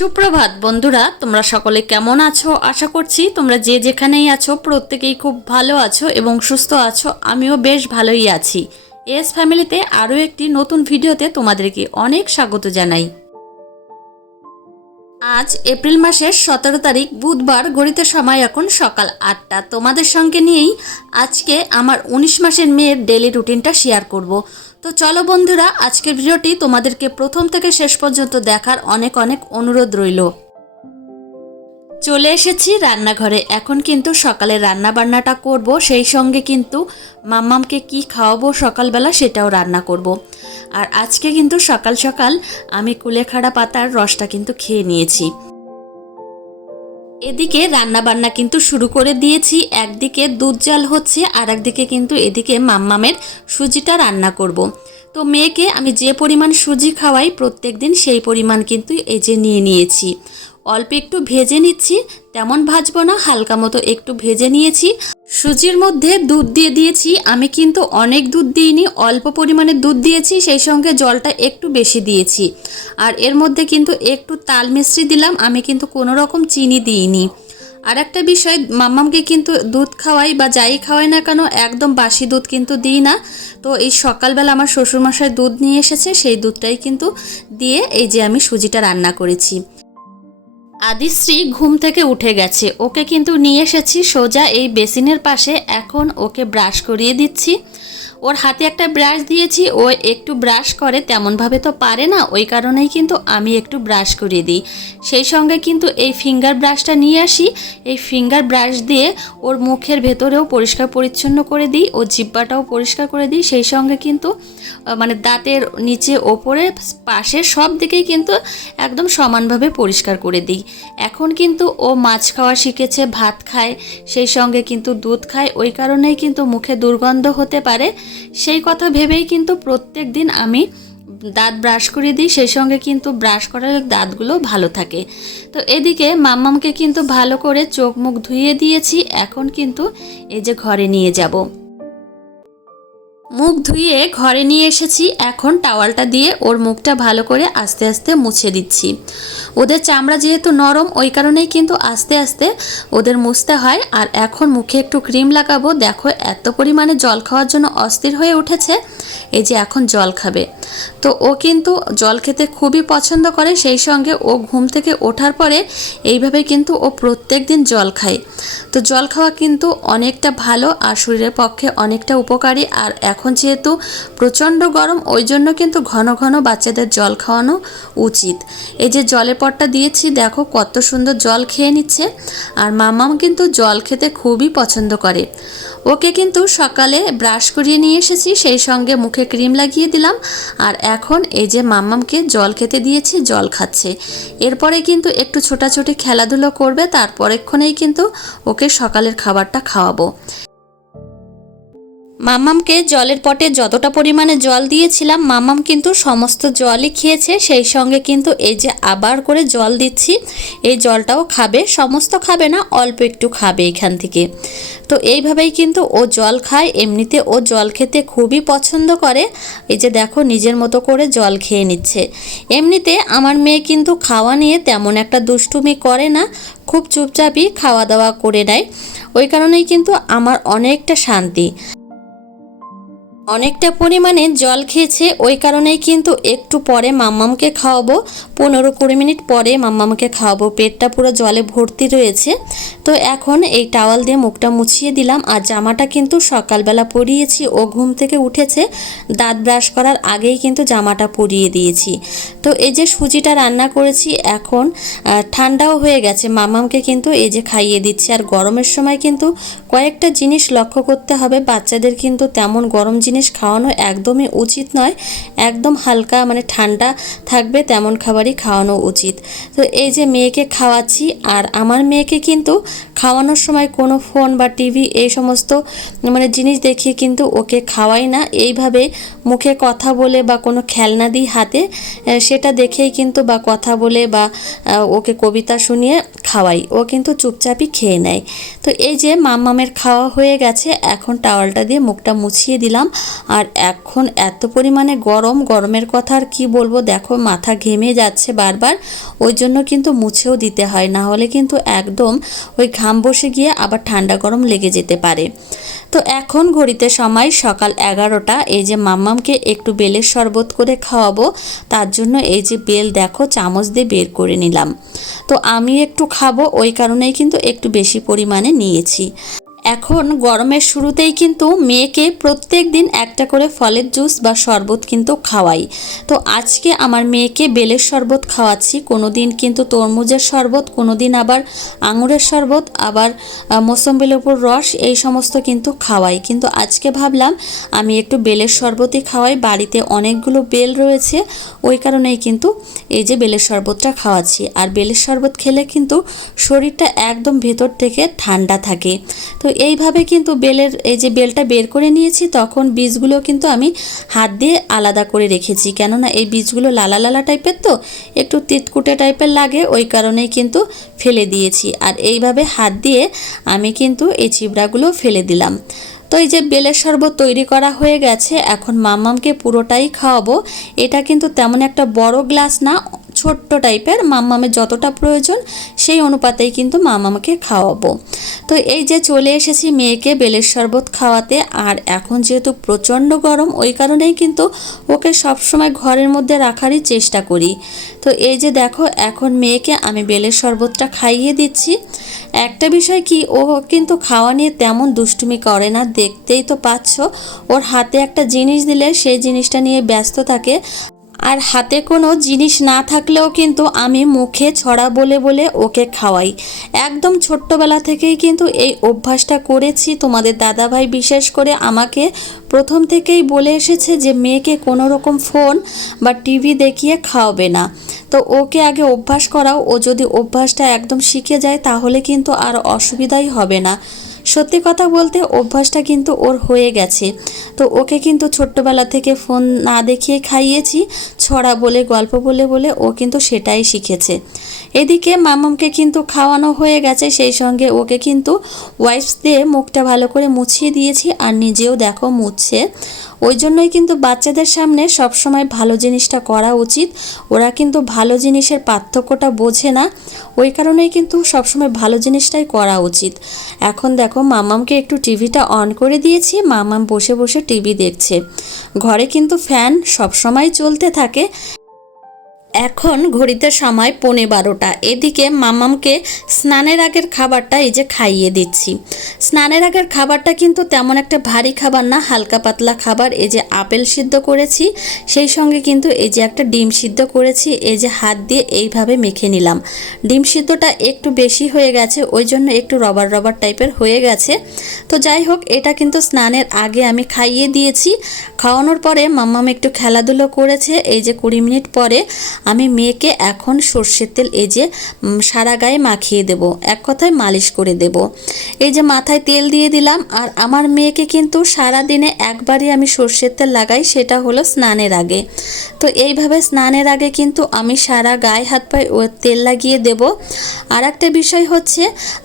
সুপ্রভাত, বন্ধুরা। তোমরা সকলে কেমন আছো? আশা করছি তোমরা যে যেখানেই আছো, প্রত্যেকেই খুব ভালো আছো এবং সুস্থ আছো। আমিও বেশ ভালোই আছি। এস ফ্যামিলিতে আরও একটি নতুন ভিডিওতে তোমাদেরকে অনেক স্বাগত জানাই। আজ এপ্রিল মাসের সতেরো তারিখ, বুধবার গড়িতে সময় এখন সকাল আটটা। তোমাদের সঙ্গে নিয়েই আজকে আমার উনিশ মাসের মেয়ের ডেলি রুটিনটা শেয়ার করব। তো চলো বন্ধুরা, আজকের ভিডিওটি তোমাদেরকে প্রথম থেকে শেষ পর্যন্ত দেখার অনেক অনেক অনুরোধ রইল। চলে এসেছি রান্নাঘরে এখন কিন্তু সকালে রান্না বান্নাটা করব, সেই সঙ্গে কিন্তু মাম্মামকে কি খাওয়াবো সকালবেলা সেটাও রান্না করব। আর আজকে কিন্তু সকাল সকাল আমি কুলেখাড়া পাতার রসটা কিন্তু খেয়ে নিয়েছি এদিকে রান্না বান্না কিন্তু শুরু করে দিয়েছি, একদিকে দুধ জাল হচ্ছে আর একদিকে কিন্তু এদিকে মাম্মামের সুজিটা রান্না করব। তো মেয়েকে আমি যে পরিমাণ সুজি খাওয়াই প্রত্যেক দিন সেই পরিমাণ কিন্তু এই যে নিয়ে নিয়েছি অল্প একটু ভেজে নিচ্ছি, তেমন ভাজবো না, হালকা মতো একটু ভেজে নিয়েছি। সুজির মধ্যে দুধ দিয়ে দিয়েছি, আমি কিন্তু অনেক দুধ দিইনি, অল্প পরিমাণে দুধ দিয়েছি, সেই সঙ্গে জলটা একটু বেশি দিয়েছি। আর এর মধ্যে কিন্তু একটু তাল মিশ্রি দিলাম, আমি কিন্তু কোনো রকম চিনি দিইনি। আর একটা বিষয়, মাম্মামকে কিন্তু দুধ খাওয়াই বা যাই খাওয়াই না কেন, একদম বাসি দুধ কিন্তু দিই না। তো এই সকালবেলা আমার শ্বশুরমশাই দুধ নিয়ে এসেছে, সেই দুধটাই কিন্তু দিয়ে এই যে আমি সুজিটা রান্না করেছি। আদিশ্রী ঘুম থেকে উঠে গেছে। ওকে কিন্তু নিয়ে এসেছি সোজা এই বেসিনের পাশে। এখন ওকে ব্রাশ করিয়ে দিচ্ছি। ওর হাতে একটা ব্রাশ দিয়েছি, ও একটু ব্রাশ করে, তেমনভাবে তো পারে না, ওই কারণেই কিন্তু আমি একটু ব্রাশ করিয়ে দিই। সেই সঙ্গে কিন্তু এই ফিঙ্গার ব্রাশটা নিয়ে আসি। এই ফিঙ্গার ব্রাশ দিয়ে ওর মুখের ভেতরেও পরিষ্কার পরিচ্ছন্ন করে দিই, ও জিব্বাটাও পরিষ্কার করে দিই। সেই সঙ্গে কিন্তু মানে দাঁতের নিচে ওপরে পাশে সব দিকেই কিন্তু একদম সমানভাবে পরিষ্কার করে দিই। এখন কিন্তু ও মাছ খাওয়া শিখেছে, ভাত খায়, সেই সঙ্গে কিন্তু দুধ খায়, ওই কারণেই কিন্তু মুখে দুর্গন্ধ হতে পারে। সেই কথা ভেবেই কিন্তু প্রত্যেক দিন আমি দাঁত ব্রাশ করে দিই, সেই সঙ্গে কিন্তু ব্রাশ করার দাঁতগুলো ভালো থাকে। তো এদিকে মাম্মামকে কিন্তু ভালো করে চোখ মুখ ধুয়ে দিয়েছি, এখন কিন্তু এই যে ঘরে নিয়ে যাব। মুখ ধুয়ে ঘরে নিয়ে এসেছি। এখন টাওয়ালটা দিয়ে ওর মুখটা ভালো করে আস্তে আস্তে মুছে দিচ্ছি। ওদের চামড়া যেহেতু নরম, ওই কারণেই কিন্তু আস্তে আস্তে ওদের মুছতে হয়। আর এখন মুখে একটু ক্রিম লাগাবো। দেখো, এত পরিমাণে জল খাওয়ার জন্য অস্থির হয়ে উঠেছে। এই যে এখন জল খাবে। তো ও কিন্তু জল খেতে খুবই পছন্দ করে। সেই সঙ্গে ও ঘুম থেকে ওঠার পরে এইভাবে কিন্তু ও প্রত্যেক দিন জল খায়। তো জল খাওয়া কিন্তু অনেকটা ভালো আর শরীরের পক্ষে অনেকটা উপকারী। আর যেহেতু প্রচণ্ড গরম, ওই জন্য কিন্তু ঘন ঘন বাচ্চাদের জল খাওয়ানো উচিত। এই যে জলের পটটা দিয়েছি, দেখো কত সুন্দর জল খেয়ে নিচ্ছে। আর মামাম কিন্তু জল খেতে খুবই পছন্দ করে। ওকে কিন্তু সকালে ব্রাশ করিয়ে নিয়ে এসেছি, সেই সঙ্গে মুখে ক্রিম লাগিয়ে দিলাম। আর এখন এই যে মাম্মামকে জল খেতে দিয়েছি, জল খাচ্ছে। এরপরে কিন্তু একটু ছোটাছুটি খেলাধুলো করবে তারপরেক্ষণেই কিন্তু ওকে সকালের খাবারটা খাওয়াবো। মাম্মামকে জলের পটে যতটা পরিমাণে জল দিয়েছিলাম মাম্মাম কিন্তু সমস্ত জলই খেয়েছে। সেই সঙ্গে কিন্তু এই যে আবার করে জল দিচ্ছি, এই জলটাও খাবে, সমস্ত খাবে না, অল্প একটু খাবে এখান থেকে। তো এইভাবেই কিন্তু ও জল খায়, এমনিতে ও জল খেতে খুবই পছন্দ করে। এই যে দেখো, নিজের মতো করে জল খেয়ে নিচ্ছে। এমনিতে আমার মেয়ে কিন্তু খাওয়া নিয়ে তেমন একটা দুষ্টুমি করে না, খুব চুপচাপই খাওয়া দাওয়া করে নেয়। ওই কারণেই কিন্তু আমার অনেকটা শান্তি। অনেকটা পরিমাণে জল খেয়েছে, ওই কারণেই কিন্তু একটু পরে মাম্মামকে খাওয়াবো। পনেরো কুড়ি মিনিট পরে মাম্মামকে খাওয়াবো। পেটটা পুরো জলে ভর্তি রয়েছে। তো এখন এই টাওয়াল দিয়ে মুখটা মুছিয়ে দিলাম। আর জামাটা কিন্তু সকালবেলা পরিয়েছি, ও ঘুম থেকে উঠেছে। দাঁত ব্রাশ করার আগেই কিন্তু জামাটা পরিয়ে দিয়েছি। তো এই যে সুজিটা রান্না করেছি, এখন ঠান্ডাও হয়ে গেছে। মামামকে কিন্তু এই যে খাইয়ে দিচ্ছি। আর গরমের সময় কিন্তু কয়েকটা জিনিস লক্ষ্য করতে হবে। বাচ্চাদের কিন্তু তেমন গরম জিনিস জিনিস খাওয়ানো একদমই উচিত নয়। একদম হালকা মানে ঠান্ডা থাকবে তেমন খাবারই খাওয়ানো উচিত। তো এই যে মেয়েকে খাওয়াচ্ছি আর আমার মেয়েকে কিন্তু খাওয়ানোর সময় কোনো ফোন বা টিভি এই সমস্ত মানে জিনিস দেখিয়ে কিন্তু ওকে খাওয়াই না। এইভাবে মুখে কথা বলে বা কোনো খেলনা দিই হাতে সেটা দেখেই কিন্তু বা কথা বলে বা ওকে কবিতা শুনিয়ে খাওয়াই। ও কিন্তু চুপচাপই খেয়ে নেয়। তো এই যে মাম্মামের খাওয়া হয়ে গেছে, এখন টাওয়ালটা দিয়ে মুখটা মুছিয়ে দিলাম। আর এখন এত পরিমাণে গরম, গরমের কথা আর কী বলব? দেখো, মাথা ঘেমে যাচ্ছে বারবার, ওই জন্য কিন্তু মুছেও দিতে হয়, না হলে কিন্তু একদম ওই ঘাম বসে গিয়ে আবার ঠান্ডা গরম লেগে যেতে পারে। তো এখন ঘড়িতে সময় সকাল এগারোটা, এই যে মাম্মামকে একটু বেলের শরবত করে খাওয়াবো, তার জন্য এই যে বেল দেখো, চামচ দিয়ে বের করে নিলাম। তো আমি একটু খাব, ওই কারণেই কিন্তু একটু বেশি পরিমাণে নিয়েছি। এখন গরমের শুরুতেই কিন্তু মেয়েকে প্রত্যেক দিন একটা করে ফলের জুস বা শরবত কিন্তু খাওয়াই। তো আজকে আমার মেয়েকে বেলের শরবত খাওয়াচ্ছি কোনো দিন কিন্তু তরমুজের শরবত কোনো দিন আবার আঙুরের শরবত আবার আহ, মৌসম্বি লেবুর রস এই সমস্ত কিন্তু খাওয়াই। কিন্তু আজকে ভাবলাম আমি একটু বেলের শরবতই খাওয়াই বাড়িতে অনেকগুলো বেল রয়েছে ওই কারণেই কিন্তু এই যে বেলের শরবতটা খাওয়াচ্ছি। আর বেলের শরবত খেলে কিন্তু শরীরটা একদম ভেতর থেকে ঠান্ডা থাকে। তো এইভাবে কিন্তু বেলের, এই যে বেলটা বের করে নিয়েছি, তখন বীজগুলো কিন্তু আমি হাত দিয়ে আলাদা করে রেখেছি। কেননা এই বীজগুলো লালা লালা টাইপের তো, একটু তিতকুটে টাইপের লাগে, ওই কারণেই কিন্তু ফেলে দিয়েছি। আর এইভাবে হাত দিয়ে আমি কিন্তু এই চিবড়াগুলো ফেলে দিলাম। তো এই যে বেলের শরবত তৈরি করা হয়ে গেছে, এখন মামামকে পুরোটাই খাওয়াবো। এটা কিন্তু তেমন একটা বড় গ্লাস না ছোট্ট টাইপের মাম্মামের যতটা প্রয়োজন, সেই অনুপাতেই কিন্তু মাম্মামকে খাওয়াবো। তো এই যে চলে এসেছি মেয়েকে বেলের শরবত খাওয়াতে, আর এখন যেহেতু প্রচণ্ড গরম, ওই কারণেই কিন্তু ওকে সবসময় ঘরের মধ্যে রাখারই চেষ্টা করি। তো এই যে দেখো, এখন মেয়েকে আমি বেলের শরবতটা খাইয়ে দিচ্ছি। একটা বিষয় কি, ও কিন্তু খাওয়া নিয়ে তেমন দুষ্টুমি করে না, দেখতেই তো পাচ্ছ। ওর হাতে একটা জিনিস দিলে, সেই জিনিসটা নিয়ে ব্যস্ত থাকে। আর হাতে কোনো জিনিস না থাকলেও কিন্তু আমি মুখে ছড়া বলে বলে ওকে খাওয়াই। একদম ছোট্টবেলা থেকেই কিন্তু এই অভ্যাসটা করেছি। তোমাদের দাদাভাই বিশেষ করে আমাকে প্রথম থেকেই বলে এসেছে যে, মেয়েকে কোনো রকম ফোন বা টিভি দেখিয়ে খাওয়াবে না। তো ওকে আগে অভ্যাস করাও। ও যদি অভ্যাসটা একদম শিখে যায় তাহলে কিন্তু আর অসুবিধাই হবে না। সত্যি কথা বলতে অভ্যাসটা কিন্তু ওর হয়ে গেছে। তো ওকে কিন্তু ছোট্টবেলা থেকে ফোন না দেখিয়ে খাইয়েছি, ছড়া বলে, গল্প বলে বলে ও কিন্তু সেটাই শিখেছে। এদিকে মামামকে কিন্তু খাওয়ানো হয়ে গেছে, সেই সঙ্গে ওকে কিন্তু ওয়াইপস দিয়ে মুখটা ভালো করে মুছিয়ে দিয়েছি, আর নিজেও দেখো মুছছে। ওই জন্যই কিন্তু বাচ্চাদের সামনে সবসময় ভালো জিনিসটা করা উচিত। ওরা কিন্তু ভালো জিনিসের পার্থক্যটা বোঝে না। ওই কারণেই কিন্তু সবসময় ভালো জিনিসটাই করা উচিত। এখন দেখো মামামকে একটু টিভিটা অন করে দিয়েছি। মামাম বসে বসে টিভি দেখছে। ঘরে কিন্তু ফ্যান সবসময় চলতে থাকে। এখন ঘড়িতে সময় পৌনে বারোটা। এদিকে মামামকে স্নানের আগের খাবারটা এই যে খাইয়ে দিচ্ছি। স্নানের আগের খাবারটা কিন্তু তেমন একটা ভারী খাবার না, হালকা পাতলা খাবার। এই যে আপেল সিদ্ধ করেছি, সেই সঙ্গে কিন্তু এই যে একটা ডিম সিদ্ধ করেছি, এই যে হাত দিয়ে এইভাবে মেখে নিলাম। ডিম সিদ্ধটা একটু বেশি হয়ে গেছে, ওই জন্য একটু রবার রবার টাইপের হয়ে গেছে। তো যাই হোক, এটা কিন্তু স্নানের আগে আমি খাইয়ে দিয়েছি। খাওয়ানোর পরে মাম্মাম একটু খেলাধুলো করেছে, এই যে কুড়ি মিনিট পরে আমি মেয়েকে এখন সর্ষের তেল এই যে সারা গায়ে মাখিয়ে দেব, এক কথায় মালিশ করে দেব। এই যে মাথায় তেল দিয়ে দিলাম, আর আমার মেয়েকে কিন্তু সারা দিনে একবারই আমি সর্ষের তেল লাগাই, সেটা হলো স্নানের আগে। তো এইভাবে স্নানের আগে কিন্তু আমি সারা গায়ে হাত পায়ে তেল লাগিয়ে দেব। আর একটা বিষয় হচ্ছে,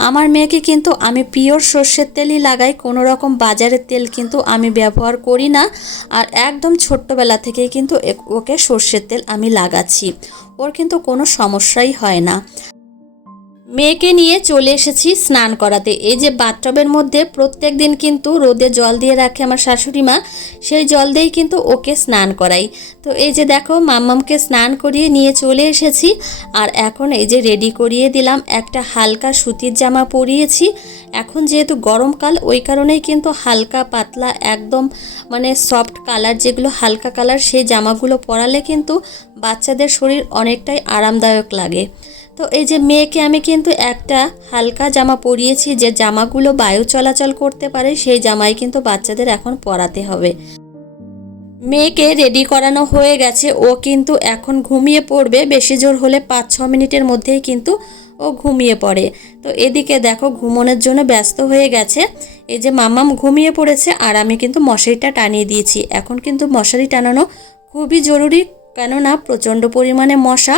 আমার মেয়েকে কিন্তু আমি পিওর সর্ষের তেলই লাগাই, কোনো রকম বাজারের তেল কিন্তু আমি ব্যবহার করি না। আর একদম ছোট্টবেলা থেকেই কিন্তু ওকে সর্ষের তেল আমি লাগাচ্ছি। ওর কিন্তু কোনো সমস্যাই হয় না। মেয়েকে নিয়ে চলে এসেছি স্নান করাতে। এই যে বাথটবের মধ্যে প্রত্যেক দিন কিন্তু রোদে জল দিয়ে রাখে আমার শাশুড়ি মা, সেই জল দিয়েই কিন্তু ওকে স্নান করাই। তো এই যে দেখো, মাম্মামকে স্নান করিয়ে নিয়ে চলে এসেছি আর এখন এই যে রেডি করিয়ে দিলাম, একটা হালকা সুতির জামা পরিয়েছি। এখন যেহেতু গরমকাল, ওই কারণেই কিন্তু হালকা পাতলা একদম মানে সফট কালার যেগুলো হালকা কালার সেই জামাগুলো পরালে কিন্তু বাচ্চাদের শরীর অনেকটাই আরামদায়ক লাগে। তো এই যে মেয়েকে আমি কিন্তু একটা হালকা জামা পরিয়েছি যে জামাগুলো বায়ু চলাচল করতে পারে, সেই জামাই কিন্তু বাচ্চাদের এখন পরাতে হবে। মেয়েকে রেডি করানো হয়ে গেছে, ও কিন্তু এখন ঘুমিয়ে পড়বে, বেশি জোর হলে পাঁচ ছ মিনিটের মধ্যেই কিন্তু ও ঘুমিয়ে পড়ে। তো এদিকে দেখো ঘুমোনোর জন্য ব্যস্ত হয়ে গেছে। এই যে মাম্মাম ঘুমিয়ে পড়েছে আর আমি কিন্তু মশারিটা টানিয়ে দিয়েছি। এখন কিন্তু মশারি টানানো খুবই জরুরি, কেননা প্রচণ্ড পরিমাণে মশা।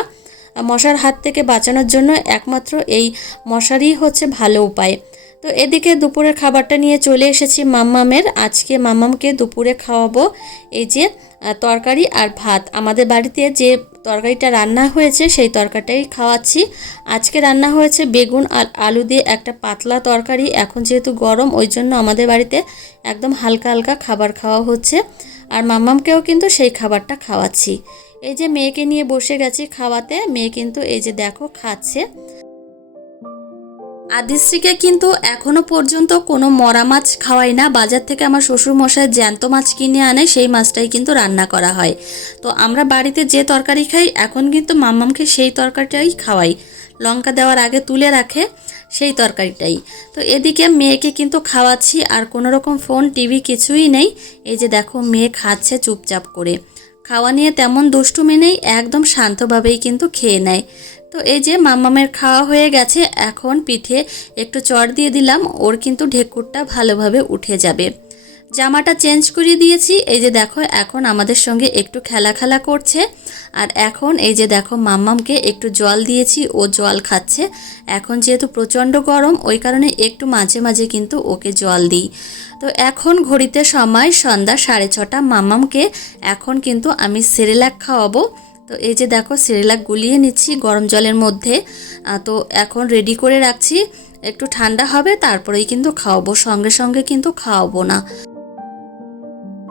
মশার হাত থেকে বাঁচানোর জন্য একমাত্র এই মশারি হচ্ছে ভালো উপায়। তো এদিকে দুপুরের খাবারটা নিয়ে চলে এসেছি মাম্মামের। আজকে মাম্মামকে দুপুরে খাওয়াবো এই যে তরকারি আর ভাত। আমাদের বাড়িতে যে তরকারিটা রান্না হয়েছে সেই তরকারিটাই খাওয়াচ্ছি। আজকে রান্না হয়েছে বেগুন আর আলু দিয়ে একটা পাতলা তরকারি। এখন যেহেতু গরম, ওই জন্য আমাদের বাড়িতে একদম হালকা হালকা খাবার খাওয়া হচ্ছে। আর মাম্মামকেও কিন্তু সেই খাবারটা খাওয়াচ্ছি। এই যে মেয়েকে নিয়ে বসে গেছি খাওয়াতে, মেয়ে কিন্তু এই যে দেখো খাচ্ছে। আদিশ্রীকে কিন্তু এখনও পর্যন্ত কোনো মরা মাছ খাওয়াই না। বাজার থেকে আমার শ্বশুর মশাই জ্যান্ত মাছ কিনে আনে, সেই মাছটাই কিন্তু রান্না করা হয়। তো আমরা বাড়িতে যে তরকারি খাই, এখন কিন্তু মাম্মামকে সেই তরকারিটাই খাওয়াই। লঙ্কা দেওয়ার আগে তুলে রাখে, সেই তরকারিটাই। তো এদিকে মেয়েকে কিন্তু খাওয়াচ্ছি, আর কোনো রকম ফোন, টিভি কিছুই নেই। এই যে দেখো মেয়ে খাচ্ছে চুপচাপ করে। খাওয়া নিয়ে তেমন দুষ্টুমি নেই, একদম শান্তভাবেই কিন্তু খেয়ে নেয়। তো এই যে মাম্মামের খাওয়া হয়ে গেছে, এখন পিঠে একটু চড় দিয়ে দিলাম, ওর কিন্তু ঢেকুরটা ভালোভাবে উঠে যাবে। জামাটা চেঞ্জ করিয়ে দিয়েছি। এই যে দেখো, এখন আমাদের সঙ্গে একটু খেলা খেলা করছে। আর এখন এই যে দেখো, মাম্মামকে একটু জল দিয়েছি, ও জল খাচ্ছে। এখন যেহেতু প্রচণ্ড গরম, ওই কারণে একটু মাঝে মাঝে কিন্তু ওকে জল দিই। তো এখন ঘড়িতে সময় সন্ধ্যা সাড়ে ছটা, মাম্মামকে এখন কিন্তু আমি সেরেলাক খাওয়াবো। তো এই যে দেখো, সেরেলাক গুলিয়ে নিচ্ছি গরম জলের মধ্যে। তো এখন রেডি করে রাখছি। একটু ঠান্ডা হবে, তারপরেই কিন্তু খাওয়াবো, সঙ্গে সঙ্গে কিন্তু খাওয়াবো না।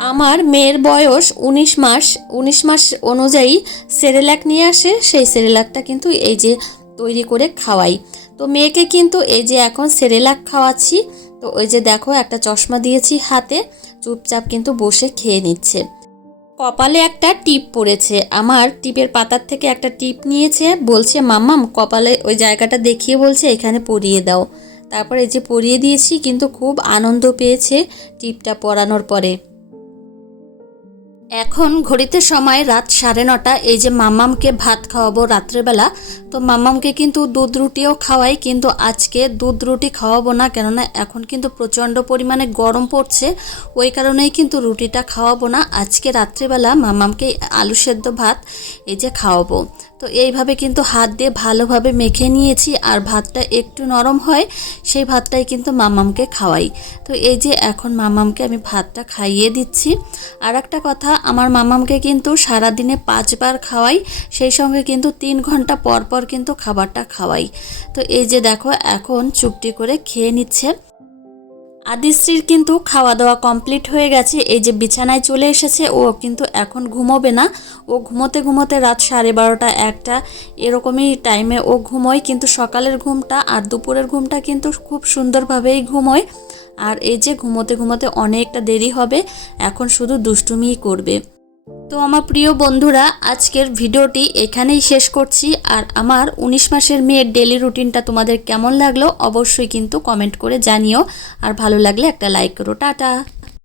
আমার মেয়ের বয়স উনিশ মাস উনিশ মাস অনুযায়ী সেরেলাক নিয়ে আসে, সেই সেরেলাকটা কিন্তু এই যে তৈরি করে খাওয়াই। তো মেয়েকে কিন্তু এই যে এখন সেরেলাক খাওয়াচ্ছি, তো ওই যে দেখো একটা চশমা দিয়েছি হাতে, চুপচাপ কিন্তু বসে খেয়ে নিচ্ছে। কপালে একটা টিপ পড়েছে, আমার টিপের পাতার থেকে একটা টিপ নিয়েছে, বলছে, মাম্মাম, কপালে ওই জায়গাটা দেখিয়ে বলছে, এখানে পরিয়ে দাও। তারপর এই যে পরিয়ে দিয়েছি, কিন্তু খুব আনন্দ পেয়েছে টিপটা পরানোর পরে। এখন ঘড়িতে সময় রাত সাড়ে নটা, এই যে মামামকে ভাত খাওয়াবো রাত্রেবেলা, তো মামামকে কিন্তু দুধ রুটিও খাওয়াই, কিন্তু আজকে দুধ রুটি খাওয়াবো না, কেননা এখন কিন্তু প্রচণ্ড পরিমাণে গরম পড়ছে, ওই কারণেই কিন্তু রুটিটা খাওয়াবো না, আজকে রাত্রেবেলা মামামকে আলু সেদ্ধ ভাত, এই যে খাওয়াবো। তো এইভাবে কিন্তু হাত দিয়ে ভালোভাবে মেখে নিয়েছি আর ভাতটা একটু নরম হয়, সেই ভাতটাই কিন্তু মামামকে খাওয়াই। তো এই যে এখন মামামকে আমি ভাতটা খাইয়ে দিচ্ছি। আর একটা কথা, আমার মামামকে কিন্তু সারাদিনে পাঁচবার খাওয়াই, সেই সঙ্গে কিন্তু তিন ঘণ্টা পর পর কিন্তু খাবারটা খাওয়াই। তো এই যে দেখো, এখন চুপটি করে খেয়ে নিচ্ছে। আদিশ্রীর কিন্তু খাওয়া দাওয়া কমপ্লিট হয়ে গেছে। এই যে বিছানায় চলে এসেছে, ও কিন্তু এখন ঘুমোবে না। ও ঘুমোতে ঘুমোতে রাত সাড়ে বারোটা একটা এরকমই টাইমে ও ঘুমোয়। কিন্তু সকালের ঘুমটা আর দুপুরের ঘুমটা কিন্তু খুব সুন্দরভাবেই ঘুমোয়। আর এই যে ঘুমোতে ঘুমোতে অনেকটা দেরি হবে, এখন শুধু দুষ্টুমিই করবে। তো আমার প্রিয় বন্ধুরা, আজকের ভিডিওটি এখানেই শেষ করছি। আর আমার উনিশ মাসের মেয়ের ডেলি রুটিনটা তোমাদের কেমন লাগল অবশ্যই কিন্তু কমেন্ট করে জানিও। আর ভালো লাগলে একটা লাইক করো। টাটা!